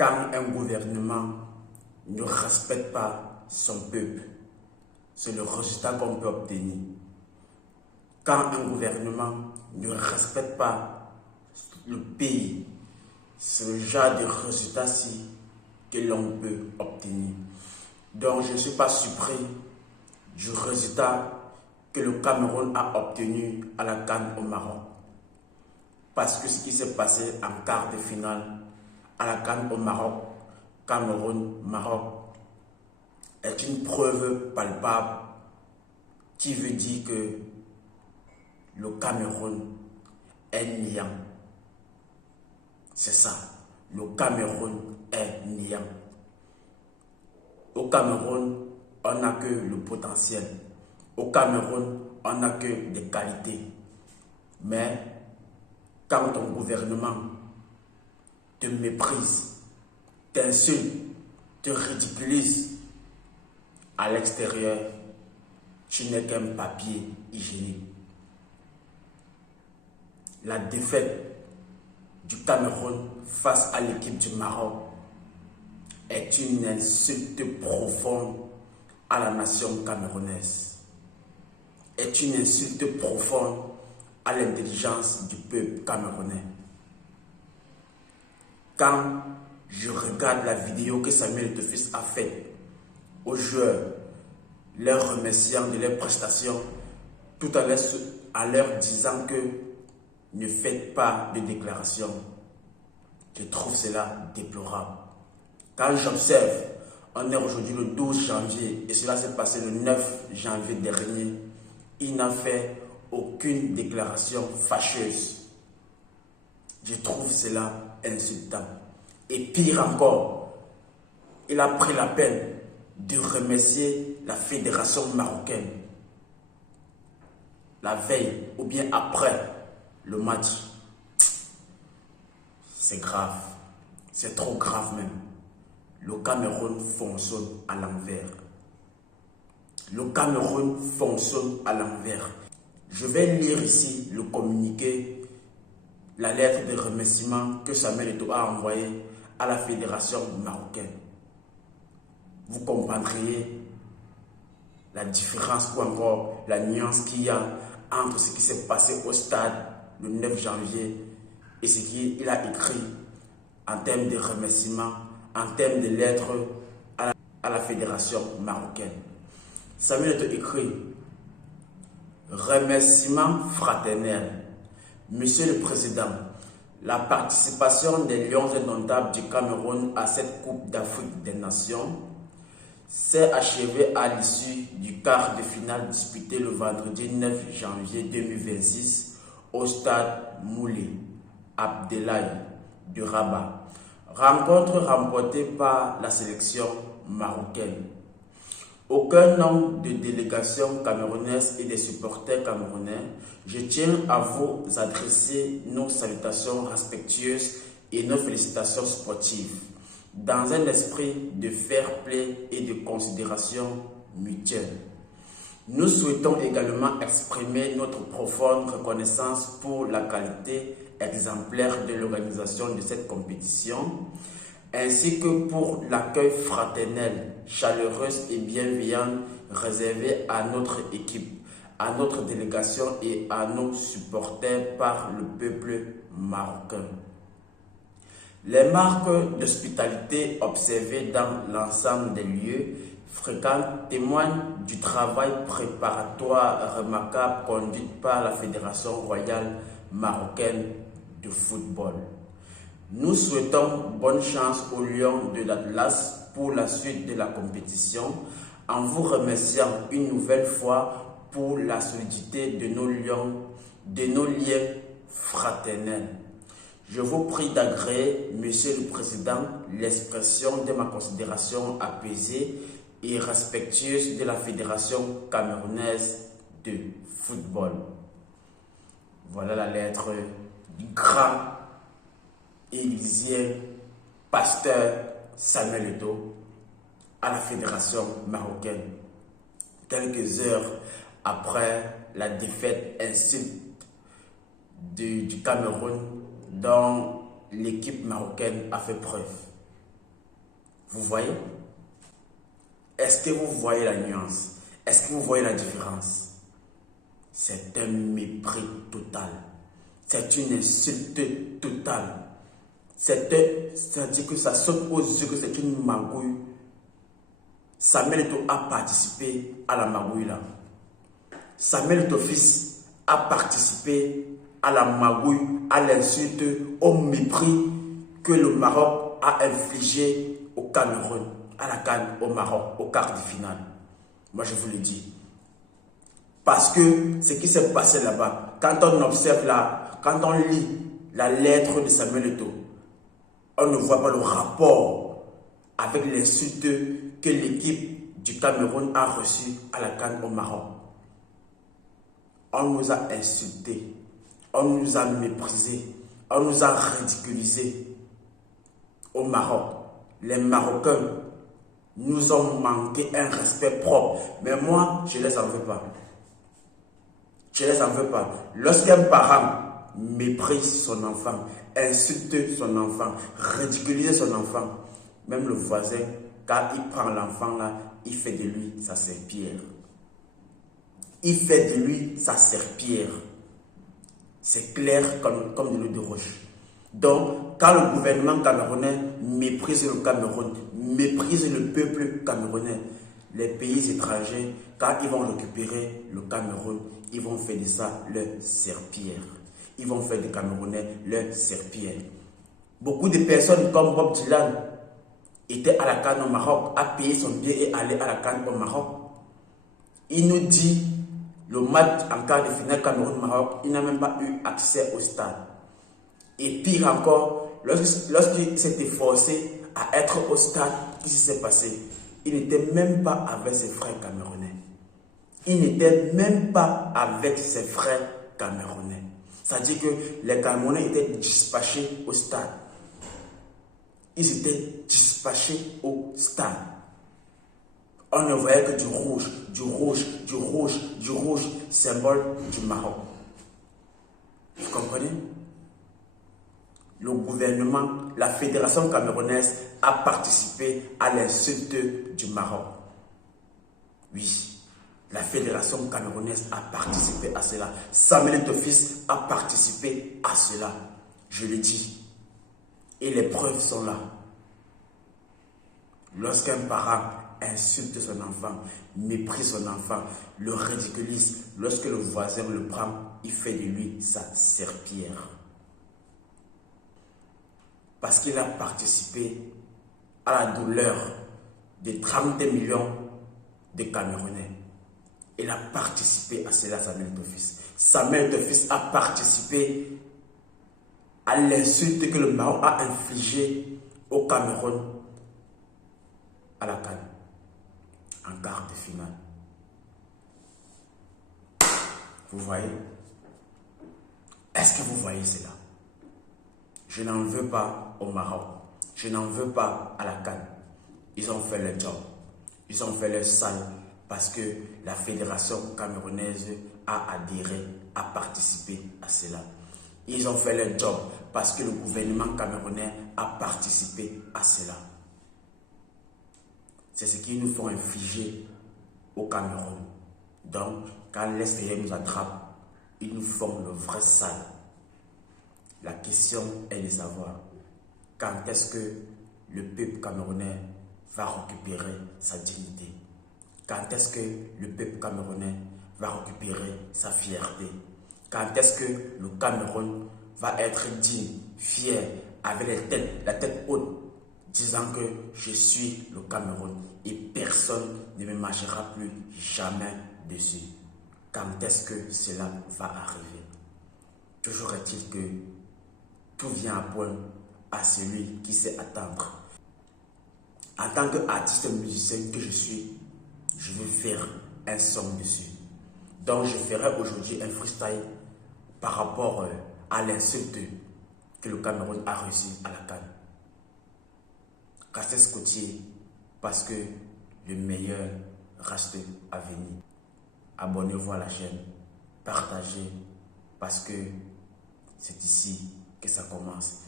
Quand un gouvernement ne respecte pas son peuple, c'est le résultat qu'on peut obtenir. Quand un gouvernement ne respecte pas le pays, c'est le genre de résultat-ci que l'on peut obtenir. Donc je ne suis pas surpris du résultat que le Cameroun a obtenu à la CAN au Maroc. Parce que ce qui s'est passé en quart de finale à la CAN au Maroc, Cameroun-Maroc, est une preuve palpable qui veut dire que le Cameroun est niant. C'est ça, le Cameroun est niant. Au Cameroun, on n'a que le potentiel. Au Cameroun, on n'a que des qualités. Mais quand ton gouvernement te méprise, t'insulte, te ridiculise, à l'extérieur, tu n'es qu'un papier hygiénique. La défaite du Cameroun face à l'équipe du Maroc est une insulte profonde à la nation camerounaise. Est une insulte profonde à l'intelligence du peuple camerounais. Quand je regarde la vidéo que Samuel Eto'o-Fils a faite aux joueurs, leur remerciant de leurs prestations, tout en leur disant que ne faites pas de déclaration. Je trouve cela déplorable. Quand j'observe, on est aujourd'hui le 12 janvier et cela s'est passé le 9 janvier dernier, il n'a fait aucune déclaration fâcheuse. Je trouve cela insultant. Et pire encore, il a pris la peine de remercier la fédération marocaine la veille ou bien après le match. C'est grave, c'est trop grave même. Le Cameroun fonctionne à l'envers. Le Cameroun fonctionne à l'envers. Je vais lire ici le communiqué, la lettre de remerciement que Samuel Eto'o a envoyée à la fédération marocaine. Vous comprendriez la différence ou encore la nuance qu'il y a entre ce qui s'est passé au stade le 9 janvier et ce qu'il a écrit en termes de remerciements, en termes de lettres à la fédération marocaine. Samuel Eto'o écrit « Remerciements fraternels. Monsieur le Président, la participation des Lions indomptables du Cameroun à cette Coupe d'Afrique des Nations s'est achevée à l'issue du quart de finale disputé le vendredi 9 janvier 2026 au stade Moulay Abdellah de Rabat. Rencontre remportée par la sélection marocaine. Aucun nombre de délégations camerounaises et des supporters camerounais, je tiens à vous adresser nos salutations respectueuses et nos félicitations sportives, dans un esprit de fair play et de considération mutuelle. Nous souhaitons également exprimer notre profonde reconnaissance pour la qualité exemplaire de l'organisation de cette compétition, ainsi que pour l'accueil fraternel, chaleureux et bienveillant réservé à notre équipe, à notre délégation et à nos supporters par le peuple marocain. Les marques d'hospitalité observées dans l'ensemble des lieux fréquents témoignent du travail préparatoire remarquable conduit par la Fédération royale marocaine de football. Nous souhaitons bonne chance aux Lions de l'Atlas pour la suite de la compétition en vous remerciant une nouvelle fois pour la solidité de nos liens fraternels. Je vous prie d'agréer, Monsieur le Président, l'expression de ma considération apaisée et respectueuse de la Fédération camerounaise de football. Voilà la lettre du grand Élisien Pasteur Samuel Eto'o à la Fédération marocaine, quelques heures après la défaite insulte du Cameroun dont l'équipe marocaine a fait preuve. Vous voyez? Est-ce que vous voyez la nuance? Est-ce que vous voyez la différence? C'est un mépris total. C'est une insulte totale. C'est-à-dire que ça saute aux yeux que c'est une magouille. Samuel Eto'o a participé à la magouille là. Samuel Eto'o fils a participé à la magouille, à l'insulte, au mépris que le Maroc a infligé au Cameroun, à la CAN au Maroc, au quart de finale. Moi je vous le dis. Parce que ce qui s'est passé là-bas, quand on observe quand on lit la lettre de Samuel Eto'o, on ne voit pas le rapport avec l'insulte que l'équipe du Cameroun a reçue à la CAN au Maroc. On nous a insultés, on nous a méprisés, on nous a ridiculisés au Maroc. Les Marocains nous ont manqué un respect propre. Mais moi, je ne les en veux pas. Je ne les en veux pas. Lorsqu'un parent méprise son enfant, insulte son enfant, ridiculise son enfant, même le voisin, quand il prend l'enfant là, il fait de lui sa serpillière. Il fait de lui sa serpillière. C'est clair comme de l'eau de roche. Donc, quand le gouvernement camerounais méprise le Cameroun, méprise le peuple camerounais, les pays étrangers, quand ils vont récupérer le Cameroun, ils vont faire de ça leur serpillière. Ils vont faire des Camerounais leur serpillière. Beaucoup de personnes comme Bob Dylan étaient à la CAN au Maroc, a payé son billet et allé à la CAN au Maroc. Il nous dit, le match en quart de finale Cameroun-Maroc, il n'a même pas eu accès au stade. Et pire encore, lorsqu'il s'était forcé à être au stade, qu'est-ce qui s'est passé? Il n'était même pas avec ses frères camerounais. Il n'était même pas avec ses frères camerounais. C'est-à-dire que les Camerounais étaient dispatchés au stade. Ils étaient dispatchés au stade. On ne voyait que du rouge, du rouge, du rouge, du rouge, symbole du Maroc. Vous comprenez? Le gouvernement, la fédération camerounaise a participé à l'insulte du Maroc. Oui, la fédération camerounaise a participé à cela. Samuel Eto'o fils a participé à cela. Je le dis. Et les preuves sont là. Lorsqu'un parent insulte son enfant, méprise son enfant, le ridiculise, lorsque le voisin le prend, il fait de lui sa serpillière. Parce qu'il a participé à la douleur de 30 millions de Camerounais. Il a participé à cela, Samuel Eto'o fils. Samuel Eto'o fils a participé à l'insulte que le Maroc a infligée au Cameroun à la CAN, en quart de finale. Vous voyez? Est-ce que vous voyez cela? Je n'en veux pas au Maroc. Je n'en veux pas à la CAN. Ils ont fait le job. Ils ont fait le sale parce que la fédération camerounaise a adhéré, a participé à cela. Ils ont fait le job parce que le gouvernement camerounais a participé à cela. C'est ce qu'ils nous font infliger au Cameroun. Donc, quand l'extérieur nous attrape, ils nous font le vrai sale. La question est de savoir quand est-ce que le peuple camerounais va récupérer sa dignité. Quand est-ce que le peuple camerounais va récupérer sa fierté. Quand est-ce que le Cameroun va être digne, fier, avec la tête haute, disant que je suis le Cameroun et personne ne me marchera plus jamais dessus. Quand est-ce que cela va arriver? Toujours est-il que tout vient à point à celui qui sait attendre. En tant qu'artiste musicien que je suis, je veux faire un son dessus. Donc je ferai aujourd'hui un freestyle par rapport à l'insulte que le Cameroun a reçu à la CAN. Cassez Côtier, parce que le meilleur reste à venir. Abonnez-vous à la chaîne, partagez, parce que c'est ici que ça commence.